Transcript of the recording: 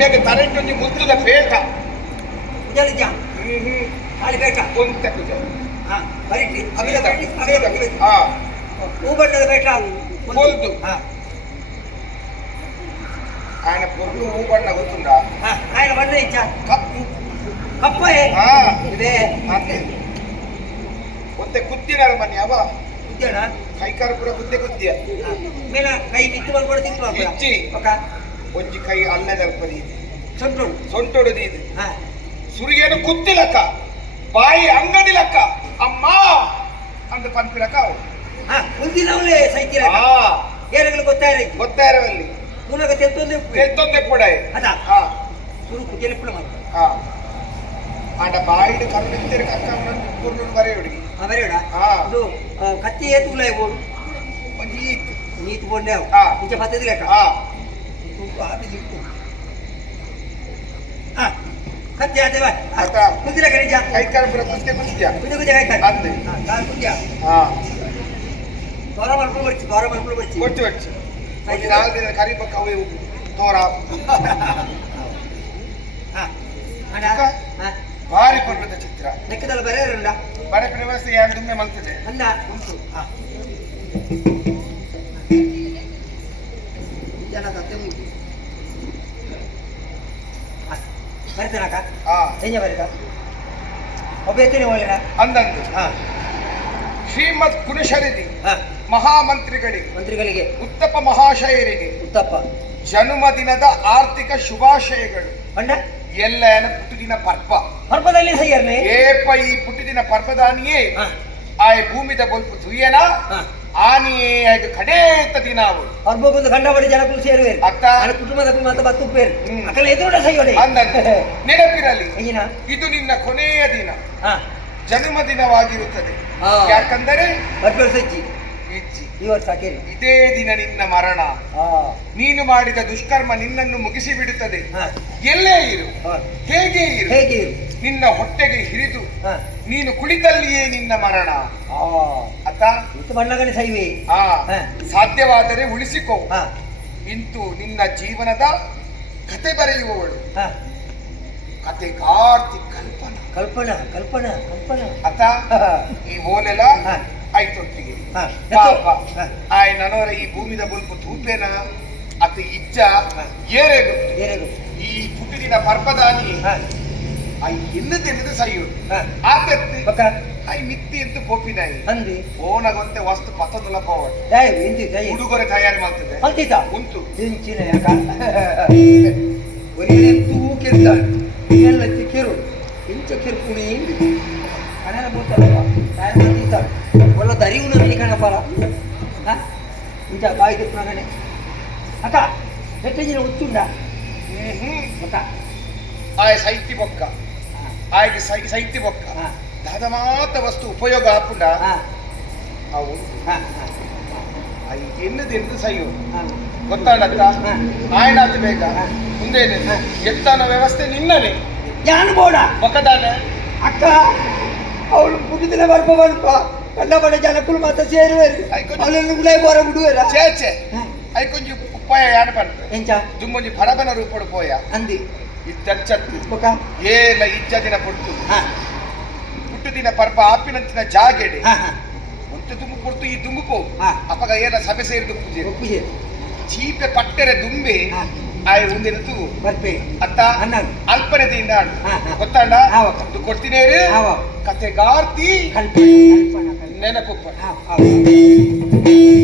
ಇಂಡಿಯಾಗೆ ಕರೆಂಟ್ ಒಂದು ಮುತ್ತದ ಪೇಟ ಜಲಜ ಅಲ್ಲಿ ಬೇಟ ಒಂದು ಕುಜ ಹಾ ಬರೀಟಿ ಅವಿದ ಸೀದಾ, ಬರೀಟಿ ಅವಿದ ಸೀದಾ. ಅವಿದ ಹಾ ಹೂ ಬಣ್ಣದ ಬೇಟ ಒಂದು. ಹಾ ఆయన పొరుగు ಹೂ ಬಣ್ಣ ಗೊತ್ತುಂಡ ಹಾ ఆయన ಬಣ್ಣ ಇಚ್ಚ ಕಪ್ಪು ಕಪ್ಪೆ ಹಾ ಇದೆ ಅದೇ ಒಂದೆ ಕುದ್ದಿನಾರ ಮನೆ ಅವ ಉದ್ಯಾನ ಕೈಕಾರ ಪುರ ಕುದ್ದೆ ಕುದ್ದಿಯ ಮೇಲ ಕೈ ಬಿತ್ತು ಬಂದು ಒಂಜಿ ಕೈ ಅಣ್ಣದ ಅಲ್ಪದೀದು ಸೊಂಟೊಡು ಸೊಂಟೊಡುದೀದು ಸುರಿಯನು ಕುತ್ತಿಲಕ್ಕ ಬಾಯಿ ಅಂಗಡಿ ಲಕ್ಕ ಅಮ್ಮ ಅಂತ ಪನ್ಪಿಲಕ್ಕ ಅವು ಕುಂದಿನವಳೆ ಸೈಕಿರ ಏನುಗಳು ಗೊತ್ತಾಯಿರ ಗೊತ್ತಾಯಿರವಲ್ಲಿ ಮೂಲಕ ತೆತ್ತೊಂದೆ ತೆತ್ತೊಂದೆ ಕೂಡ ಅದ ಸುರು ಕುಟಿಯಲ್ಲಿ ಕೂಡ ಮಾಡ್ತಾರೆ ಆಂಡ ಬಾಯಿಡು ಕರುಳಿಂದಿರ ಕಕ್ಕ ಕುರ್ನು ಬರೆಯೋಡಿ ಬರೆಯೋಡ ಇದು ಕತ್ತಿ ಏತುಲ ನೀತ್ ನೀತು ನೀತು ಕೊಂಡೆ ಇಚ ಹಾ आता कुठे घरी घ्या काही काय परत कुठे कुठे घ्या कुठे कुठे काय काय आत नाही काय कुठे घ्या हा बारा मरपुल वरची बारा मरपुल वरची वरची वरची काही नाव दे खाली पक्का होईल तोरा आणि हा ಭಾರಿ ಪರ್ವದ ಚಿತ್ರ ಲೆಕ್ಕದಲ್ಲಿ ಬರೆಯೋರಲ್ಲ ಬರೆ ಪ್ರವಾಸಿ ಯಾರು ಮಲ್ತದೆ ಅಲ್ಲ ಉಂಟು ಹಾ ಹೆಂಗೆ ಅಂದಂದು ಶ್ರೀಮತ್ ಕುಣಶರಿದಿ ಮಹಾಮಂತ್ರಿಗಳಿಗೆ ಮಂತ್ರಿಗಳಿಗೆ ಉತ್ತಪ್ಪ ಮಹಾಶಯರಿಗೆ ಉತ್ತಪ್ಪ ದಿನದ ಆರ್ಥಿಕ ಶುಭಾಶಯಗಳು ಅಣ್ಣ ಎಲ್ಲ ಪುಟ್ಟುದಿನ ಪರ್ಪ ಪರ್ಪದಲ್ಲಿ ಸಹ ಏಪ ಈ ಪುಟ್ಟುದಿನ ಪರ್ಪದಾನಿಯೇ ಆ ಭೂಮಿದ ಬಲ್ಪು ತುಯ್ಯನ ಆನೆಯೇ ಆಯ್ತು ಕಡೇ ಎತ್ತತಿ ನಾವು ಒಬ್ಬೊಬ್ಬೊಂದು ಗಂಡಬಡಿ ಜನಕ್ಕೂ ಸೇರುವೆ ಅಕ್ಕ ನನ್ನ ಕುಟುಂಬದಕ್ಕೂ ಮತ್ತೆ ಬತ್ತುಪ್ಪೇರು ಅಕ್ಕಲ ಎದುರುಡ ಸೈಯೋಡೆ ಅಂದಂತೆ ನೆನಪಿರಲಿ ಏನ ಇದು ನಿನ್ನ ಕೊನೆಯ ದಿನ ಜನ್ಮ ದಿನವಾಗಿರುತ್ತದೆ ಯಾಕಂದರೆ ಸಜ್ಜಿ ಇಜ್ಜಿ ಈ ವರ್ಷ ಇದೇ ದಿನ ನಿನ್ನ ಮರಣ ನೀನು ಮಾಡಿದ ದುಷ್ಕರ್ಮ ನಿನ್ನನ್ನು ಮುಗಿಸಿ ಬಿಡುತ್ತದೆ ಎಲ್ಲೇ ಇರು ಹೇಗೆ ಇರು ಹೇಗೆ ಇರು ನಿನ್ನ ಹೊಟ್ಟೆಗೆ ಹಿರಿದು ನೀನು ಕುಳಿತಲ್ಲಿಯೇ ನಿನ್ನ ಮರಣ ಆ ಮತ್ತು ಬಣ್ಣಗಣಿ ಆ ಸಾಧ್ಯವಾದರೆ ಉಳಿಸಿಕೋ ಇಂತು ನಿನ್ನ ಜೀವನದ ಕತೆ ಬರೆಯುವವಳು ಕತೆ ಕಾರ್ತಿಕ್ ಕಲ್ಪನಾ ಕಲ್ಪನಾ ಕಲ್ಪನಾ ಕಲ್ಪನಾ ಅತ್ತ ಈ ಓಲೆಲ ಆಯ್ತೊಟ್ಟಿಗೆ ಆಯ್ ನನೋರ ಈ ಭೂಮಿದ ಬಲ್ಪು ತೂಪೇನ ಅತ ಇಜ್ಜ ಏರೆಗು ಈ ಪುಟ್ಟಿನ ಪರ್ಪದಾನಿ ಆ ಎನ್ನದೆನ್ನದು ಆಗತ್ತೆ ಆತತ್ತಿ ಐ ಮಿತ್ತಿ ಅಂತ ಕೋಪಿನಾಯಿ ಅಂದಿ ಓನಾಗಂತೆ ವಸ್ತು ಪತ್ತೊಂದಲ್ಲ ಪೋವಡ್ ಏಯ್ ಇಂದಿ ಕೈ ಹುಡುಗರೆ ತಯಾರಿ ಮಾಡ್ತಿದೆ ಅಂತಿದ ಉಂಟು ದಿಂಚಿನ ಯಾಕ ಒಲಿಯನೆ ತೂಕಿರ್ತ ಇನ್ನೆಲ್ಲ ತಿಕ್ಕಿರು ಇಂಚ ಕಿರ್ಕುಣಿ ಕಣನ ಬೂತಲ್ಲ ತಾಯಿ ಮಾಡ್ತಿದ್ದ ಒಲ್ಲ ದರಿಯುನ ನೀಕಣ ಪಾಲ ಇಂಚ ಬಾಯಿ ತಿಪ್ಪನಗಣೆ ಅಕ್ಕ ನೆಟ್ಟಿನ ಉತ್ತುಂಡ ಹ್ಮ್ ಅಕ್ಕ ಆಯ ಸೈತಿ ಬೊಕ್ಕ ಆಯ್ಕೆ ಸೈತಿ ಬೊಕ್ಕ ಹಾಂ ದದ ಮಾತ ವಸ್ತು ಉಪಯೋಗ ಆಪುಲ ಹಾ ಅವು ಹಾ ಹಾ ಐ ತಿಲ್ಲದೆರ್ದು ಸೈಯೊ ಹಾ ಗೊತ್ತಡ ಹಾ ಆಯೆಡ ಬೇಕನ ಉಂದೆ ಎತ್ತನ ವ್ಯವಸ್ಥೆ ನಿಲ್ಲೆಲೆ ಯಾನ್ ಬೋಡ ಬೊಕಡ ಅಕ್ಕ ಅವಳು ಬುದಿದುಲ ಬರ್ಪ ಬರ್ಪ ಎಲ್ಲ ಬಡ ಜನಪುಲು ಮಾತ ಸೇರ್ವೆರ್ ಐಕೊಂಜಿ ಒಲೆ ಉಲ್ಲಯ್ ಪೋರ ಉಡುವೆರ್ ಚೇಚೆ ಹ್ ಐಕೊಂಜಿ ಉಪ್ಪಾಯ ಯಾನ್ ಪಡ್ತ್ ಎಂಚ ಜಿಮ್ಮೊಂಜಿ ಬಡಬನ ರೂಪುಡು ಪೋಯ ಅಂದಿ ಇತ್ತರ್ಚೊಕ ಏರ್ಲ ದಿನ ಪುಡ್ತು ಹಾ ಉಂಟು ದಿನ ಪರ್ಪ ಆಪಿನಂಚಿನ ಜಾಗೆಡೆ ಉಂಟು ದುಂಬು ಕೊಡ್ತು ಈ ದುಂಬು ಪೋ ಅಪ್ಪಗ ಏನ ಸಭೆ ಸೇರಿ ಪೂಜೆ ಒಪ್ಪಿಗೆ ಚೀಪೆ ಪಟ್ಟೆರೆ ದುಂಬೆ ಆಯ್ ಒಂದಿನ ತೂಗು ಬರ್ಪೆ ಅತ್ತ ಕತೆ ಗೊತ್ತಾಂಡ ಕೊಡ್ತೀನೇರು ಕತೆಗಾರ್ತಿ ಹಾ